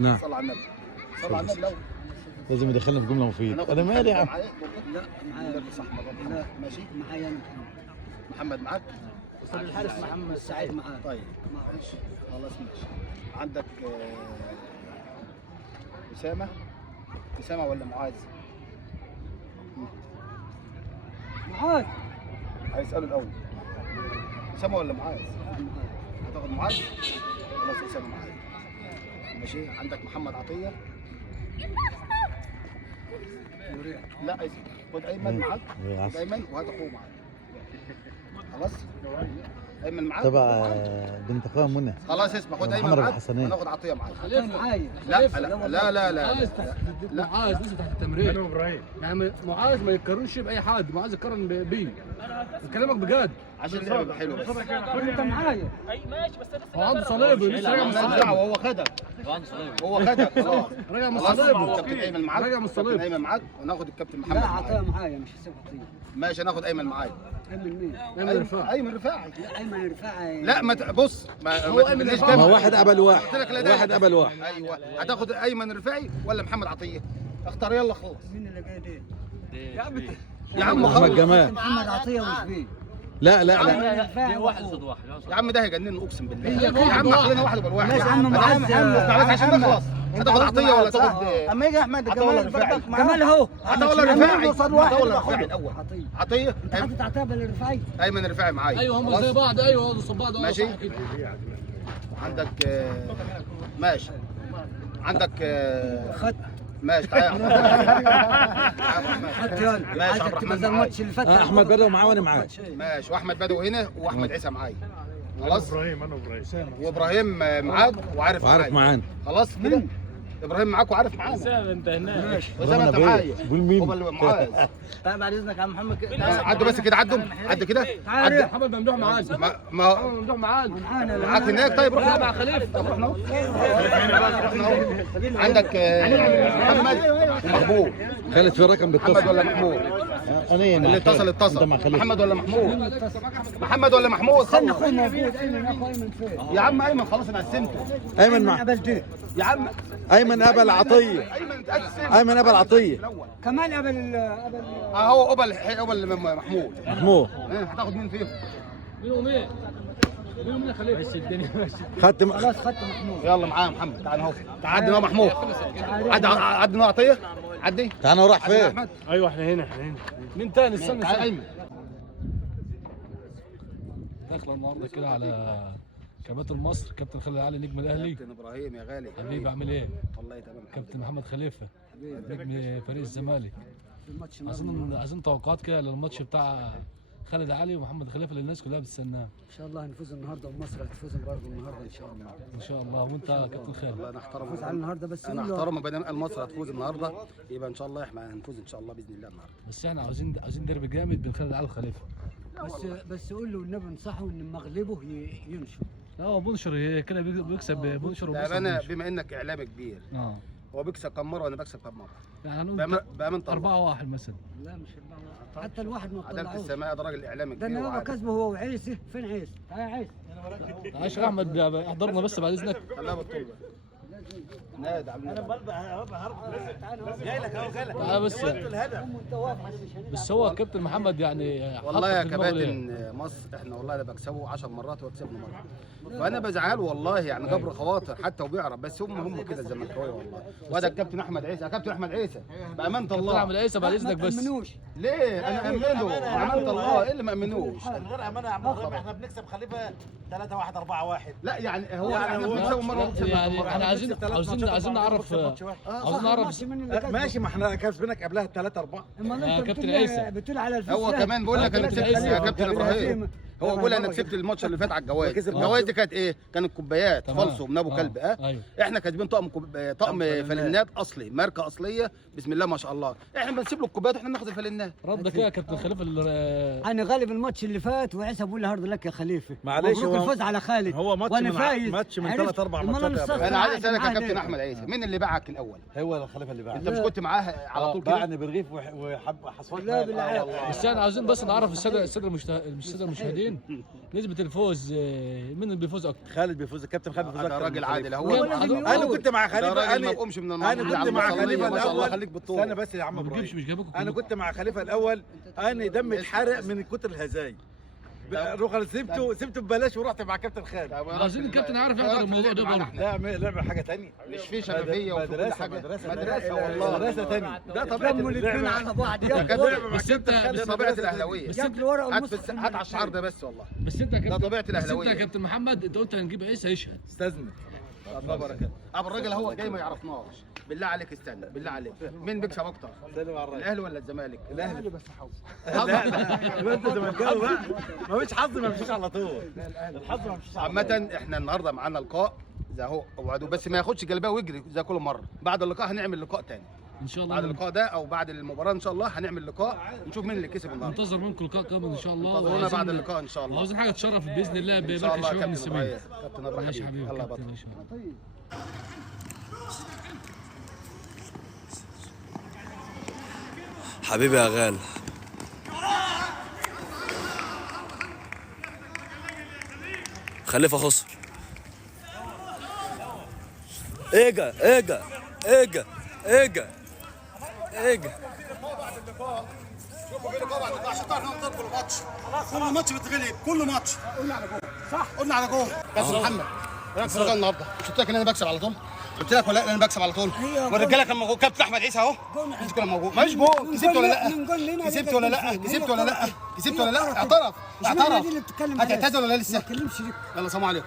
نعم. صل على النبي. صل على النبي. لازم يدخلنا في جمله مفيده. انا مالي يا عم. لا معايا صح. لا ماشي معايا انا. محمد معاك؟ استاذ الحارس محمد سعيد معاك. طيب ماشي خلاص ماشي. عندك أسامة ولا معاذ؟ معاذ. هيسألوا الأول. أسامة ولا معاذ؟ هتاخد معاذ؟ خلاص أسامة معاذ. ماشي. عندك محمد عطية؟ لا اسم. خد أيمن معاك. خد أيمن وهات أخوه معاك. خلاص؟ أيمن معاك؟ تبع بنت اخويا منى. خلاص اسمع. خد أيمن معاك وناخد عطية معاك. معايا. لا معاذ لسه تحت التمرين. انا ابراهيم يعني معاذ ما يتقارنش باي حد، معاذ يتقارن بيه. بكلمك بجد عشان اللعبه يبقى حلو. بس انت معايا. اي ماشي بس هو عنده صليبي لسه راجع من الصليبي. هو خدك. هو خدك خلاص. راجع من الصليبي. الكابتن ايمن معاك. راجع من الصليبي. الكابتن ايمن معاك وناخد الكابتن محمد لا معاك. عطيه معايا مش هسيب عطيه. ماشي هناخد ايمن معاك. ايمن مين؟ ايمن رفاعي. ايمن رفاعي. لا ايمن رفاعي. لا ما بص هو أيمن رفاعي. ما واحد قبل واحد. واحد قبل واحد. ايوه هتاخد ايمن رفاعي ولا محمد عطيه؟ اختار يلا خلاص. مين اللي جاي ده؟ يا عم محمد خلاص. جمال. محمد عطيه مش بيه. لا لا لا. في واحد صد واحد. يا عم ده هيجنن اقسم بالله. هي يا عم خلينا واحد بالواحد. ماشي يا عم معاذ. عشان نخلص. هتاخد عطيه ولا تاخد؟ اما يجي احمد جمال جمال اهو. هتاخد الرفاعي. هتاخد الرفاعي الاول. عطيه. عطيه. انت حاطط عتاب للرفاعي؟ ايمن رفاعي معايا. ايوه هم زي بعض. ايوه قصاد بعض. ماشي. صح كده. عندك ماشي. عندك خد. ماشي تعالى. خد يلا. ماشي عبد عايزك الرحمن تبقى زي الماتش اللي فات. احمد بدر معاه وانا معاه. ماشي. واحمد بدوي هنا واحمد عيسى معايا. خلاص. انا وابراهيم معاك وعارف معانا. خلاص كده. ابراهيم معاك وعارف معانا. اسامه انت هناك. واسامه انت معايا. قول مين؟ هو اللي معاذ. طيب بعد اذنك يا عم محمد. عدوا بس كده. عدوا كده. عدوا. محمد ممدوح معاذ. ما ممدوح معاذ. معاك هناك. طيب روح مع خليفه. رحنا عندك محمد ومحمود. خالد في الرقم محمد بيتصل. ولا محمود؟ انا اللي اتصل انت مع خالد. محمد ولا محمود؟ محمد ولا محمود؟ استنى خلص اخوي موجود. ايمن اخو ايمن فين؟ يا عم ايمن خلاص انا قسمته. ايمن مع قبل يا عم ايمن قبل عطيه. ايمن تقسم. ايمن قبل عطيه. كمان قبل هو قبل محمود. محمود. هتاخد مين فيهم؟ مين ومين؟ مين ومين يا خليفه؟ ماشي الدنيا ماشي. خدت خلاص خدت محمود. يلا معاه محمد. تعال اهو. تعال عدي محمود. عدي عطيه. عدي. تعال وراح فين؟ احمد. ايوه احنا هنا مين تاني؟ استنى تعال ايمن. داخله النهارده كده على كابتن مصر كابتن خالد علي نجم الاهلي. كابتن ابراهيم يا غالي. حبيبي عامل ايه؟ والله تمام. كابتن محمد خليفه نجم فريق الزمالك. الماتش عايزين توقعات كده للماتش بتاع خالد علي ومحمد خليفه اللي الناس كلها بتستناه. ان شاء الله هنفوز النهارده ومصر هتفوز برضه النهارده ان شاء الله. ان شاء الله. وانت كابتن خالد؟ والله انا احترم. فوز على النهارده بس. انا احترم ما دام قال مصر هتفوز النهارده يبقى ان شاء الله احنا هنفوز ان شاء الله باذن الله النهارده. بس احنا عاوزين ديربي جامد بين خالد علي وخليفه. بس قول له النبي انصحه ان مغلبه ينشر. لا هو بنشر كده بيكسب بنشر ده وبيكسب انا بنشر. بما انك اعلامي كبير. هو بيكسب كم مره وانا بكسب كم مره؟ يعني هنقول بامانه الله. 4-1 مثلا. لا مش حتى الواحد ما عدالة طلعوش. السماء ده راجل اعلامي ده كبير. النهارده كسبه هو وعيسى. فين عيسى؟ تعالى يا عيسى. عايش احمد احضرنا بس بعد اذنك. خليها بالطول. نادي عبد انا جاي لك اهو تعالى بس. بس هو الكابتن محمد يعني والله يا حط في دماغه ليه؟ كباتن مصر احنا والله انا بكسبه 10 مرات وكسبنا مره. فانا بزعل والله يعني جبر خواطر حتى وبيعرف بس هم كده الزملكاويه والله. وهذا الكابتن احمد عيسى. يا كابتن احمد عيسى بامانه كابتن الله. احمد عيسى بعد اذنك بس. ليه؟ انا امنه بامانه الله. ايه اللي ما امنوش؟ من غير امانه يا عم ابراهيم احنا بنكسب خليفه 3-1 4-1. لا يعني هو احنا بنكسبه مره وبنكسبه يعني مرة. احنا عايزين نعرف ماشي ما احنا كسبناك قبلها 3-4. يا كابتن عيسى. بتقول على الفيس. هو كمان بقول لك انا كسبت يا كابتن ابراهيم. هو بيقول انا كسبت الماتش اللي فات على الجوائز. الجوائز دي كانت ايه؟ كانت كوبايات فالصو من ابو كلب. أيوه. احنا كاتبين طقم فلنات اصلي ماركه اصليه بسم الله ما شاء الله. احنا بنسيب له الكوبايات واحنا بناخد الفلنات. ردك ايه يا كابتن خليفه انا غالب الماتش اللي فات وعيسى بقول له هارد لك يا خليفه. معلش مبروك الفوز على خالد. هو ماتش من 3-4 ماتشات. انا عايز اسالك يا كابتن احمد عيسى مين اللي باعك الاول؟ هو الخليفه اللي باع. انت مش كنت معاه على طول كده؟ باعني بالرغيف وحب حصلت. لا بالله. بس احنا عاوزين بس نعرف الساده المشاهدين المصريين نسبه الفوز مين اللي بيفوز اكتر؟ خالد بيفوز، الكابتن خالد بيفوز ده اكتر راجل من عادل خليفة. هو. انا كنت مع ده خليفه، راجل ما انا بقومش من انا كنت مع خليفه ما شاء الله الاول. خليك بالطول. استنى بس يا عم ما بتجيبش ابراهيم، مش جايبكم انا كنت مع خليفه الاول، انا دمي اتحرق من كتر الهزايم. رحت سبته ببلاش ورحت مع كابتن خالد. عايزين الكابتن عارف يحضر الموضوع ده برضه. لا لعبه حاجه ثانيه، مش في شفافيه وفي كل حاجه. مدرسه والله. مدرسه ثانيه، ده طبيعه دموا الاثنين على بعض ده كان ياكلوا بس انت دي طبيعه الاهلاويه. بس ياكلوا ورق هات المصحف. هات على الشعار ده بس والله. بس انت يا كابتن، ده طبيعة بس الأهلاوية. انت يا كابتن محمد انت قلت هنجيب عيسى يشهد. استاذنك. الله بركاته. ابو الراجل هو جاي ما يعرفناش. بالله عليك استنى، بالله عليك مين بيكسب اكتر؟ سلم على الراجل. الاهلي ولا الزمالك؟ الاهلي بس حظ. لا انت زملكاوي بقى، ما فيش حظ، ما فيش على طول. الحظ ما فيش على طول. عامة احنا النهارده معانا لقاء زي اهو اوعدوا، بس ما ياخدش جلبيه ويجري زي كل مره. بعد اللقاء هنعمل لقاء تاني. ان شاء الله بعد اللقاء ده او بعد المباراه ان شاء الله هنعمل لقاء نشوف مين اللي كسب النهارده. منتظر منكم لقاء كامل ان شاء الله. انتظرونا بعد اللقاء ان شاء الله. وعاوزين حاجه تشرف باذن الله ان شاء بمركز الله شباب من كابتن السمين. ابراهيم. كابتن ابراهيم ماشي حبيبي يلا كابتن، بطل. ماشي. حبيبي يا غالي. خليفة خسر. اجا اجا اجا اجا اجا. كل ماتش بتغلب، كل ماتش قلنا على جول. صح قلنا على جول. بس محمد رايك في اللقاء النهارده؟ مش قلت لك ان انا بكسب على طول؟ قلت لك ولا انا بكسب على طول؟ والرجاله كان موجود، كابتن احمد عيسى اهو. انت كان موجود، ماليش جول. كسبت ولا لا؟ كسبت ولا لا؟ كسبت ولا لا؟ كسبت ولا لا؟ اعترف اعترف. هتعتذر ولا لسه؟ ما تكلمش ليك. يلا سلام عليكم.